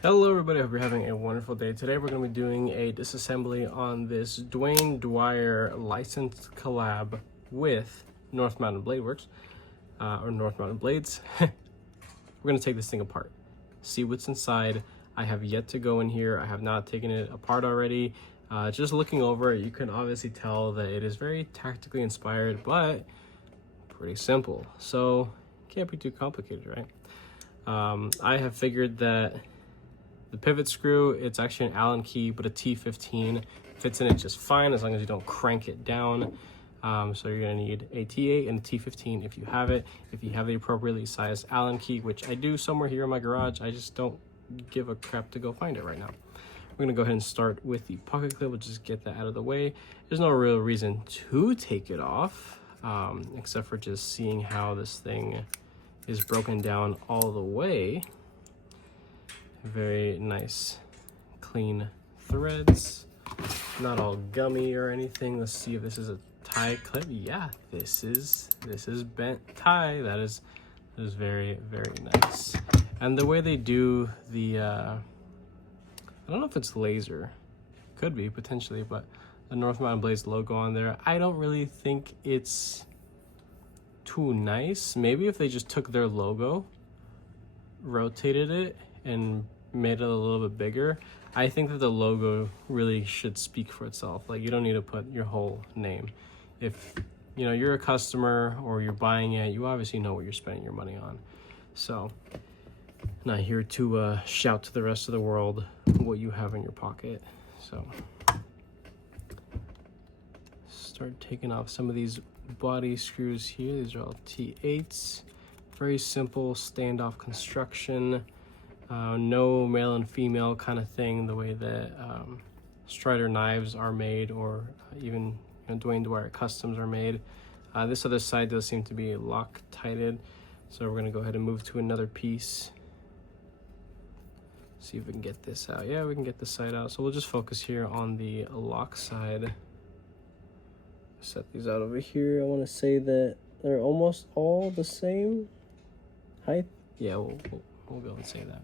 Hello everybody, I hope you're having a wonderful day. Today we're going to be doing a disassembly on this DWYER licensed collab with North Mountain Blade Works, or North Mountain Blades. We're going to take this thing apart, see what's inside. I have yet to go in here. I have not taken it apart already. Just looking over it, you can obviously tell that it is very tactically inspired, but pretty simple. So can't be too complicated, right? I have figured that the pivot screw, it's actually an Allen key, but a T15 fits in it just fine as long as you don't crank it down. So you're gonna need a T8 and a T15 if you have it. If you have the appropriately sized Allen key, which I do somewhere here in my garage, I just don't give a crap to go find it right now. We're gonna go ahead and start with the pocket clip. We'll just get that out of the way. There's no real reason to take it off, except for just seeing how this thing is broken down all the way. Very nice clean threads, not all gummy or anything. Let's see if this is a tie clip. Yeah, this is bent tie. That is very nice. And the way they do the I don't know if it's laser, could be potentially, but the North Mountain Blades logo on there, I don't really think it's too nice. Maybe if they just took their logo, rotated it, and made it a little bit bigger. I think that the logo really should speak for itself. Like, you don't need to put your whole name. If you know you're a customer or you're buying it, you obviously know what you're spending your money on. So not here to shout to the rest of the world what you have in your pocket. So start taking off some of these body screws here. These are all T8s. Very simple standoff construction. No male and female kind of thing, the way that Strider knives are made, or even DWYER customs are made. This other side does seem to be Loctited, so we're going to go ahead and move to another piece. See if we can get this out. Yeah, we can get this side out. So we'll just focus here on the lock side. Set these out over here. I want to say that they're almost all the same height. Yeah, we'll go and say that.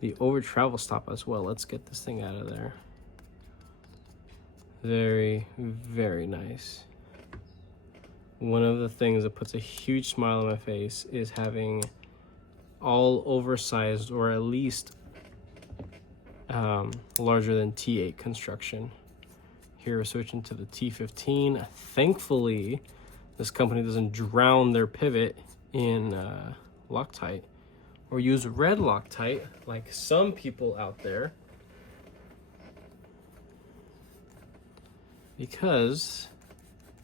The over travel stop as well. Let's get this thing out of there. Very nice. One of the things that puts a huge smile on my face is having all oversized, or at least larger than T8 construction. Here we're switching to the T15. Thankfully, this company doesn't drown their pivot in Loctite, or use red Loctite like some people out there, because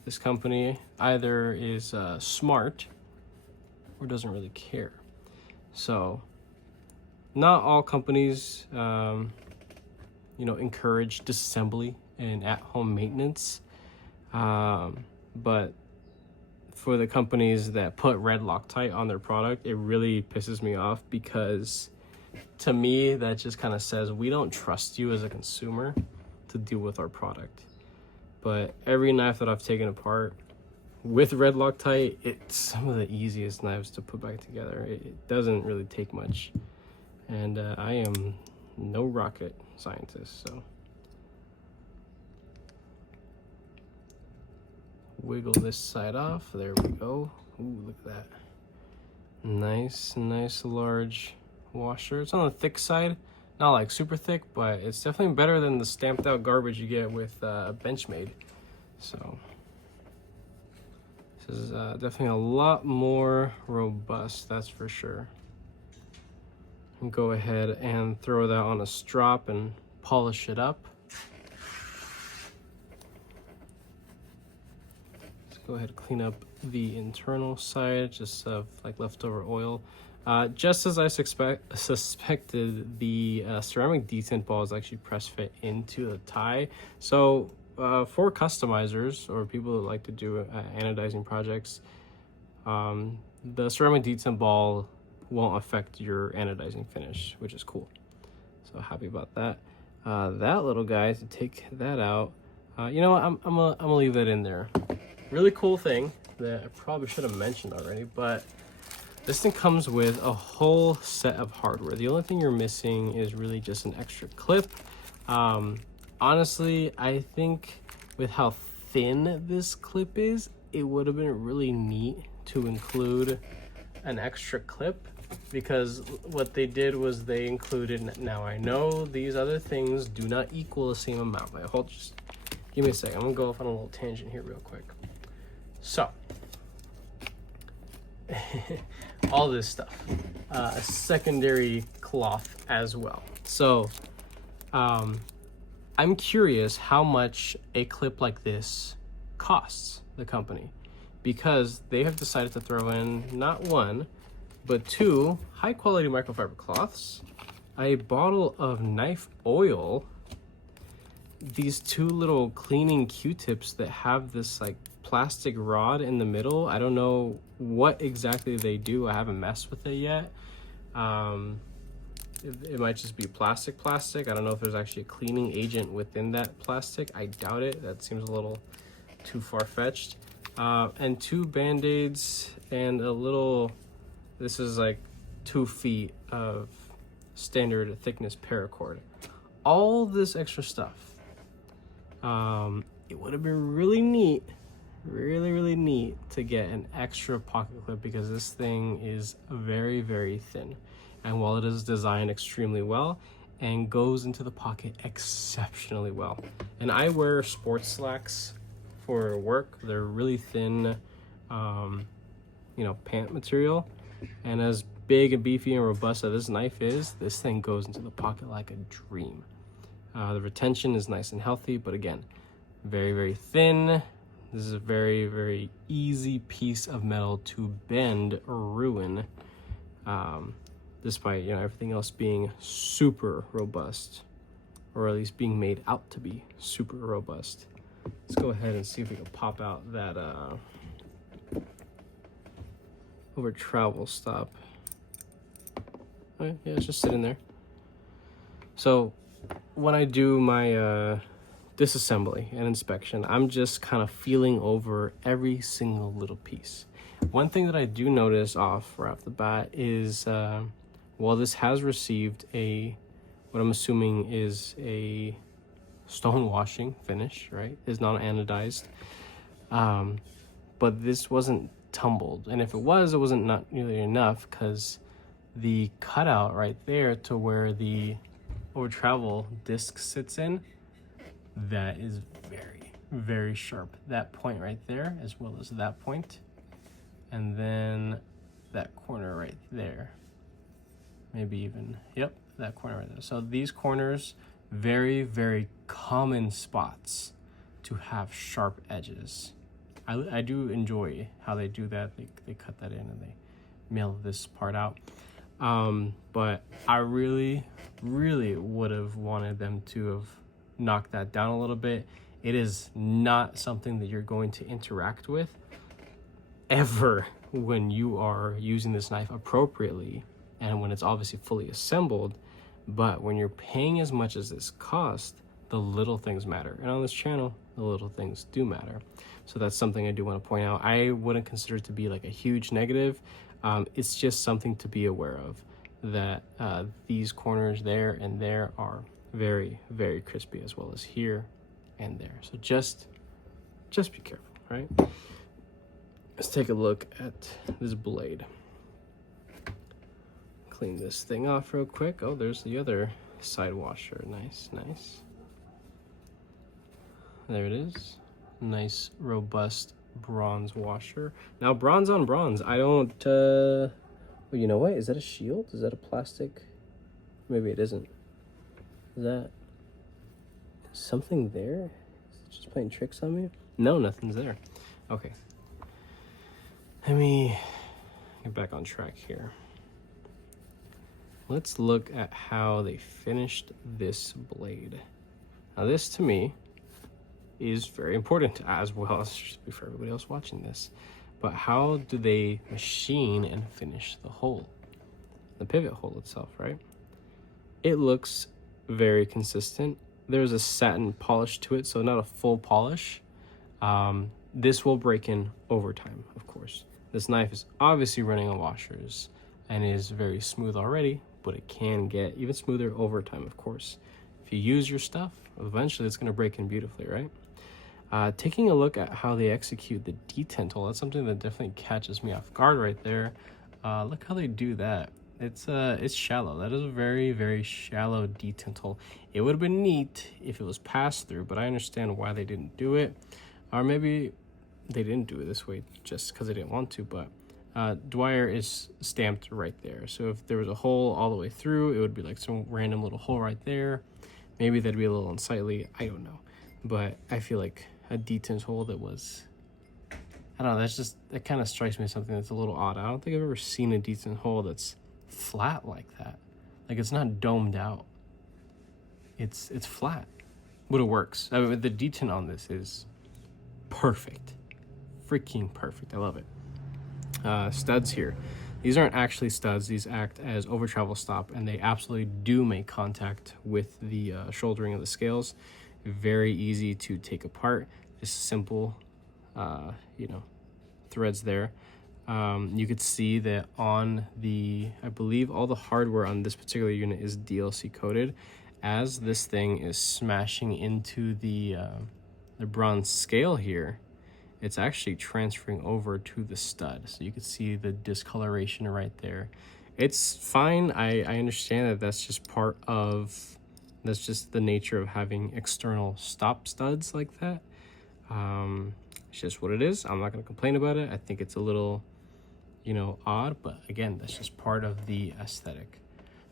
this company either is smart or doesn't really care. So not all companies encourage disassembly and at-home maintenance, but for the companies that put red Loctite on their product, it really pisses me off, because to me that just kind of says we don't trust you as a consumer to deal with our product. But every knife that I've taken apart with red Loctite, it's some of the easiest knives to put back together. It doesn't really take much, and I am no rocket scientist, so wiggle this side off. There we go. Ooh, look at that. Nice large washer. It's on the thick side, not like super thick, but it's definitely better than the stamped out garbage you get with Benchmade. So this is definitely a lot more robust, that's for sure. And go ahead and throw that on a strop and polish it up. Go ahead and clean up the internal side, just like leftover oil. Just as I suspected, the ceramic detent ball is actually press fit into the tie. So for customizers or people that like to do anodizing projects, the ceramic detent ball won't affect your anodizing finish, which is cool. So happy about that. That little guy, to take that out, you know what, I'm gonna leave that in there. Really cool thing that I probably should have mentioned already, but This thing comes with a whole set of hardware. The only thing you're missing is really just an extra clip. Honestly, I think with how thin this clip is, it would have been really neat to include an extra clip, because what they did was they included, now I know these other things do not equal the same amount. Like, hold, just give me a second. I'm gonna go off on a little tangent here real quick. So, all this stuff, a secondary cloth as well. So, I'm curious how much a clip like this costs the company, because they have decided to throw in not one, but 2 high quality microfiber cloths, a bottle of knife oil, these 2 little cleaning Q-tips that have this like plastic rod in the middle. I don't know what exactly they do. I haven't messed with it yet. It might just be plastic. I don't know if there's actually a cleaning agent within that plastic. I doubt it. That seems a little too far-fetched. And 2 Band-Aids and a little, this is like 2 feet of standard thickness paracord. All this extra stuff. It would have been really neat, really neat to get an extra pocket clip, because this thing is very, very thin. And while it is designed extremely well and goes into the pocket exceptionally well. And I wear sports slacks for work. They're really thin, pant material. And as big and beefy and robust as this knife is, this thing goes into the pocket like a dream. The retention is nice and healthy, but again, very, very thin. This is a very, very easy piece of metal to bend or ruin, despite everything else being super robust, or at least being made out to be super robust. Let's go ahead and see if we can pop out that over travel stop. Okay, yeah, it's just sitting there. So when I do my disassembly and inspection, I'm just kind of feeling over every single little piece. One thing that I do notice right off the bat is while this has received what I'm assuming is a stone washing finish, right? It's not anodized. But this wasn't tumbled. And if it wasn't not nearly enough, because the cutout right there to where the over travel disc sits in, that is very, very sharp. That point right there, as well as that point, and then that corner right there. Maybe even, yep, that corner right there. So these corners, very, very common spots to have sharp edges. I do enjoy how they do that. They cut that in and they mill this part out. But I really, really would have wanted them to have knocked that down a little bit. It is not something that you're going to interact with ever when you are using this knife appropriately and when it's obviously fully assembled. But when you're paying as much as this cost, the little things matter. And on this channel, the little things do matter. So that's something I do want to point out. I wouldn't consider it to be like a huge negative. It's just something to be aware of, that these corners there and there are very, very crispy, as well as here and there. So just be careful, right? Let's take a look at this blade. Clean this thing off real quick. Oh, there's the other side washer. Nice, nice. There it is. Nice, robust bronze washer. Now, bronze on bronze. I don't, well, you know what? Is that a shield? Is that a plastic? Maybe it isn't. Is that something there? Is it just playing tricks on me? No, nothing's there. Okay. Let me get back on track here. Let's look at how they finished this blade. Now, this to me is very important, as well as for everybody else watching this. But how do they machine and finish the hole? The pivot hole itself, right? It looks very consistent. There's a satin polish to it, so not a full polish. This will break in over time, of course. This knife is obviously running on washers and is very smooth already, but it can get even smoother over time, of course. If you use your stuff, eventually it's going to break in beautifully, right? Taking a look at how they execute the detent tool, that's something that definitely catches me off guard right there. Look how they do that. It's shallow. That is a very, very shallow detent tool. It would have been neat if it was passed through, but I understand why they didn't do it. Or maybe they didn't do it this way just because they didn't want to, but DWYER is stamped right there. So if there was a hole all the way through, it would be like some random little hole right there. Maybe that'd be a little unsightly. I don't know. But I feel like a detent hole that was, I don't know, that kind of strikes me as something that's a little odd. I don't think I've ever seen a detent hole that's flat like that. Like, it's not domed out. It's flat, but it works. I mean, the detent on this is perfect. Freaking perfect. I love it. Studs here. These aren't actually studs. These act as over travel stop, and they absolutely do make contact with the shouldering of the scales. Very easy to take apart. Just simple, threads there. You could see that on I believe all the hardware on this particular unit is DLC coded. As this thing is smashing into the bronze scale here, it's actually transferring over to the stud. So you can see the discoloration right there. It's fine. I understand that that's just the nature of having external stop studs like that. It's just what it is. I'm not going to complain about it. I think it's a little, odd, but again, that's just part of the aesthetic.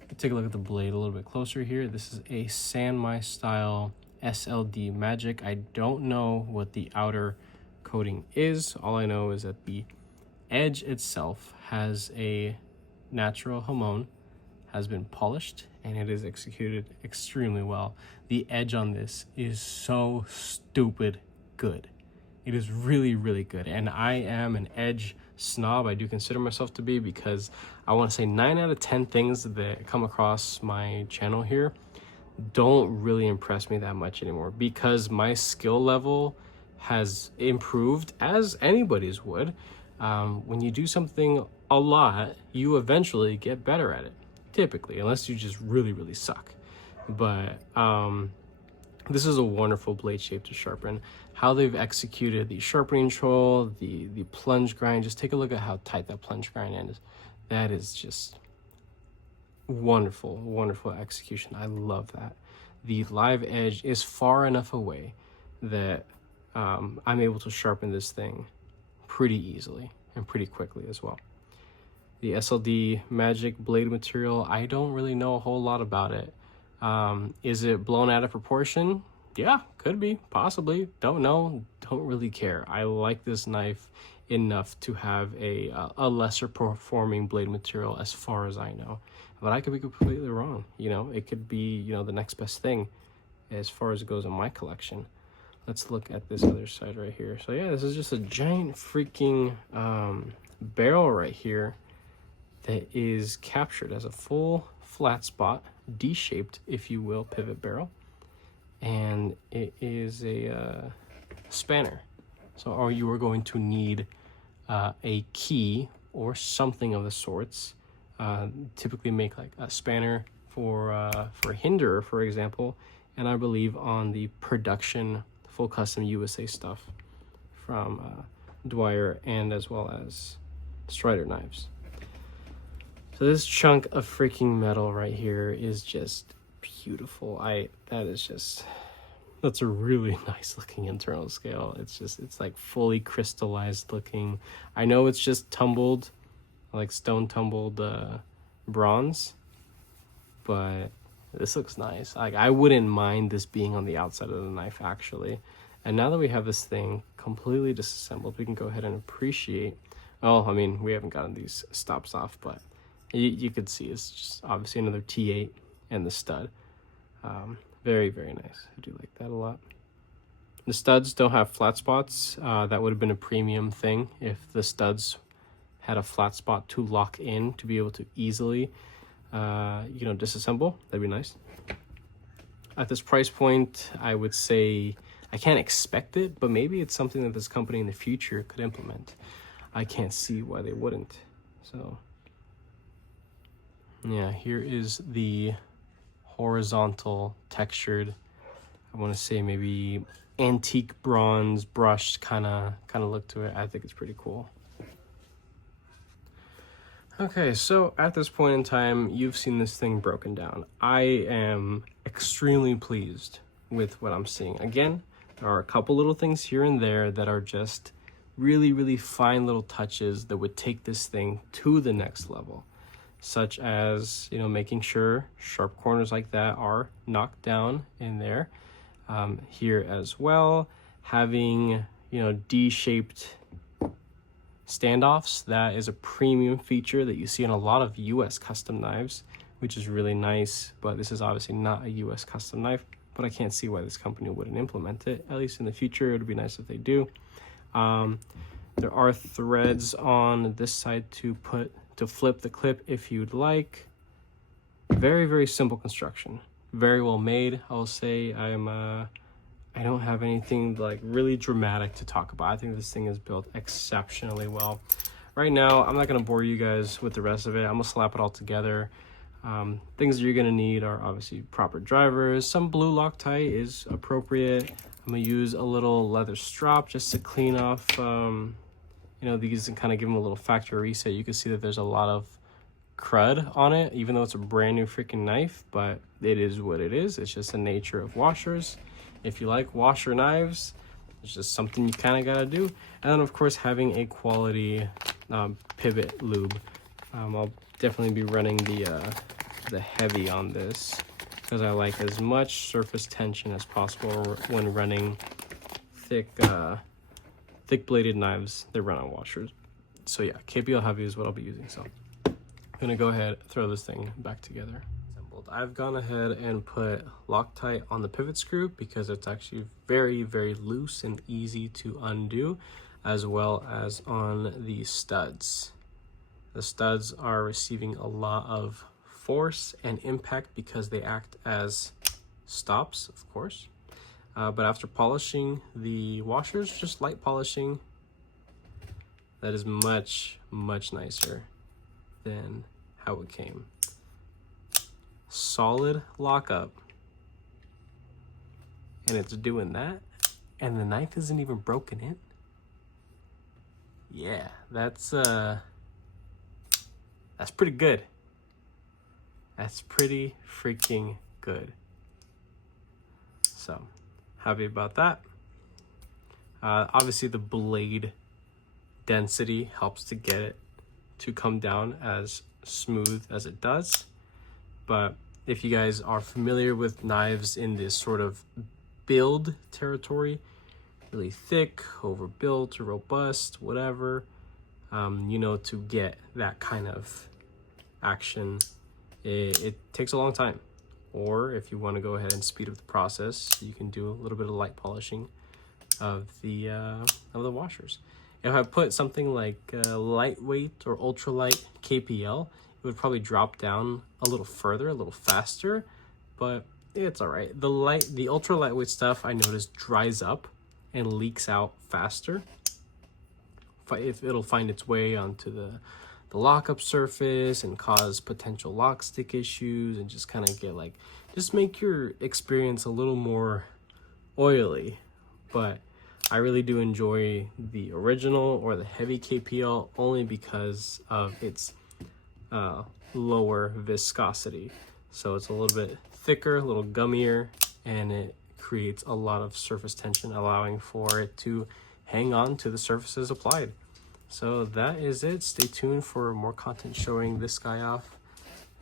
Let's take a look at the blade a little bit closer here. This is a Sanmai style SLD Magic. I don't know what the outer coating is. All I know is that the edge itself has a natural hamon, has been polished, and it is executed extremely well. The edge on this is so stupid good. It is really, really good. And I am an edge snob. I do consider myself to be, because I want to say 9 out of 10 things that come across my channel here don't really impress me that much anymore, because my skill level has improved, as anybody's would. When you do something a lot, you eventually get better at it, typically, unless you just really, really suck. But this is a wonderful blade shape to sharpen. How they've executed the sharpening troll, the plunge grind, just take a look at how tight that plunge grind is. That is just wonderful, wonderful execution. I love that. The live edge is far enough away that I'm able to sharpen this thing pretty easily and pretty quickly as well. The SLD Magic blade material, I don't really know a whole lot about it. Is it blown out of proportion? Yeah, could be, possibly. Don't know, don't really care. I like this knife enough to have a lesser performing blade material as far as I know. But I could be completely wrong. It could be, the next best thing as far as it goes in my collection. Let's look at this other side right here. So yeah, this is just a giant freaking barrel right here that is captured as a full flat spot, D-shaped, if you will, pivot barrel. And it is a spanner. So you are going to need a key or something of the sorts. Typically make like a spanner for a hinderer, for example. And I believe on the production full custom USA stuff from DWYER, and as well as Strider knives. So this chunk of freaking metal right here is just beautiful. That's a really nice looking internal scale. It's like fully crystallized looking. I know it's just tumbled, like stone tumbled bronze, but this looks nice. Like, I wouldn't mind this being on the outside of the knife, actually. And now that we have this thing completely disassembled, we can go ahead and appreciate. Oh, I mean, we haven't gotten these stops off, but you could see it's just obviously another T8 and the stud. Very, very nice. I do like that a lot. The studs don't have flat spots. That would have been a premium thing if the studs had a flat spot to lock in to be able to easily disassemble. That'd be nice. At this price point, I would say I can't expect it, but maybe it's something that this company in the future could implement. I can't see why they wouldn't. So yeah, here is the horizontal textured, I want to say maybe antique bronze brushed kind of look to it. I think it's pretty cool. Okay, so at this point in time, you've seen this thing broken down. I am extremely pleased with what I'm seeing. Again, there are a couple little things here and there that are just really, really fine little touches that would take this thing to the next level, such as, you know, making sure sharp corners like that are knocked down in there. Here as well, having, you know, D-shaped standoffs. That is a premium feature that you see in a lot of US custom knives, which is really nice, but this is obviously not a US custom knife, but I can't see why this company wouldn't implement it. At least in the future, it would be nice if they do. There are threads on this side to flip the clip if you'd like. Very, very simple construction. Very well made. I'll say I don't have anything like really dramatic to talk about. I think this thing is built exceptionally well. Right now, I'm not gonna bore you guys with the rest of it. I'm gonna slap it all together. Things that you're gonna need are obviously proper drivers. Some blue Loctite is appropriate. I'm gonna use a little leather strap just to clean off, you know, these and kind of give them a little factory reset. You can see that there's a lot of crud on it, even though it's a brand new freaking knife, but it is what it is. It's just the nature of washers. If you like washer knives, it's just something you kind of gotta do. And then of course, having a quality pivot lube. I'll definitely be running the heavy on this because I like as much surface tension as possible when running thick bladed knives that run on washers. So yeah, KPL heavy is what I'll be using. So I'm gonna go ahead, throw this thing back together. I've gone ahead and put Loctite on the pivot screw because it's actually very, very loose and easy to undo, as well as on the studs. The studs are receiving a lot of force and impact because they act as stops, of course. But after polishing the washers, just light polishing, that is much, much nicer than how it came. Solid lockup, and it's doing that, and the knife isn't even broken in. Yeah, that's pretty good. That's pretty freaking good. So happy about that. Obviously the blade density helps to get it to come down as smooth as it does. But if you guys are familiar with knives in this sort of build territory, really thick, overbuilt, or robust, whatever, you know, to get that kind of action, it takes a long time. Or if you want to go ahead and speed up the process, you can do a little bit of light polishing of the washers. If I put something like lightweight or ultralight KPL, it would probably drop down a little further, a little faster, but it's all right. The ultra lightweight stuff I noticed dries up and leaks out faster. If it'll find its way onto the lockup surface and cause potential lock stick issues and just kind of just make your experience a little more oily. But I really do enjoy the original or the heavy KPL only because of its lower viscosity. So it's a little bit thicker, a little gummier, and it creates a lot of surface tension, allowing for it to hang on to the surfaces applied. So that is it. Stay tuned for more content showing this guy off,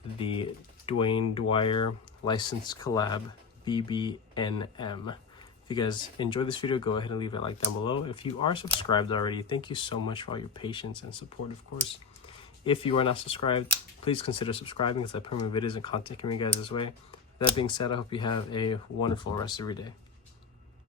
the DWYER Licensed Collab BBNM. If you guys enjoyed this video, go ahead and leave a like down below. If you are subscribed already, thank you so much for all your patience and support, of course. If you are not subscribed, please consider subscribing because I put my videos and content coming you guys this way. That being said, I hope you have a wonderful rest of your day.